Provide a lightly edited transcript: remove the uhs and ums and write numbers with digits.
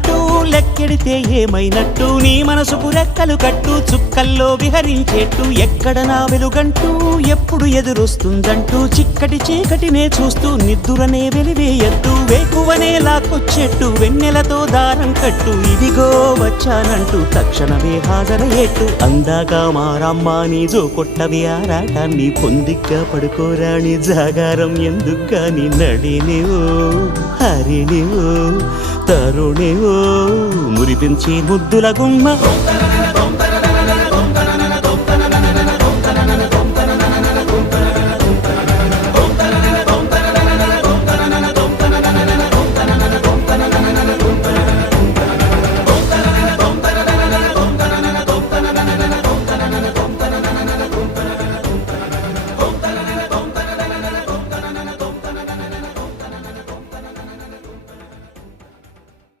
వెలుగంటూ లెక్కెడితే ఏమైనట్టు నీ మనసుకు రెక్కలు కట్టు చుక్కల్లో విహరించేట్టు ఎక్కడ నా వెలుగంటూ ఎప్పుడు ఎదురొస్తుందంటూ చిక్కటి చీకటినే చూస్తూ నిద్దురనే వెలివేయద్దు వేకువనే లాక్కొచ్చేట్టు వెన్నెలతో దారం కట్టు ఇదిగో వచ్చానంటూ తక్షణమే హాజరయ్యేట్టు అందాక మారమ్మ నీ జో కొట్టవి ఆరాటాన్ని పొందిగ్గా పడుకోరాని జాగారం ఎందుకని నడినివో హరినివో తరుణివో మురిపించి ముద్దుల గుమ్మ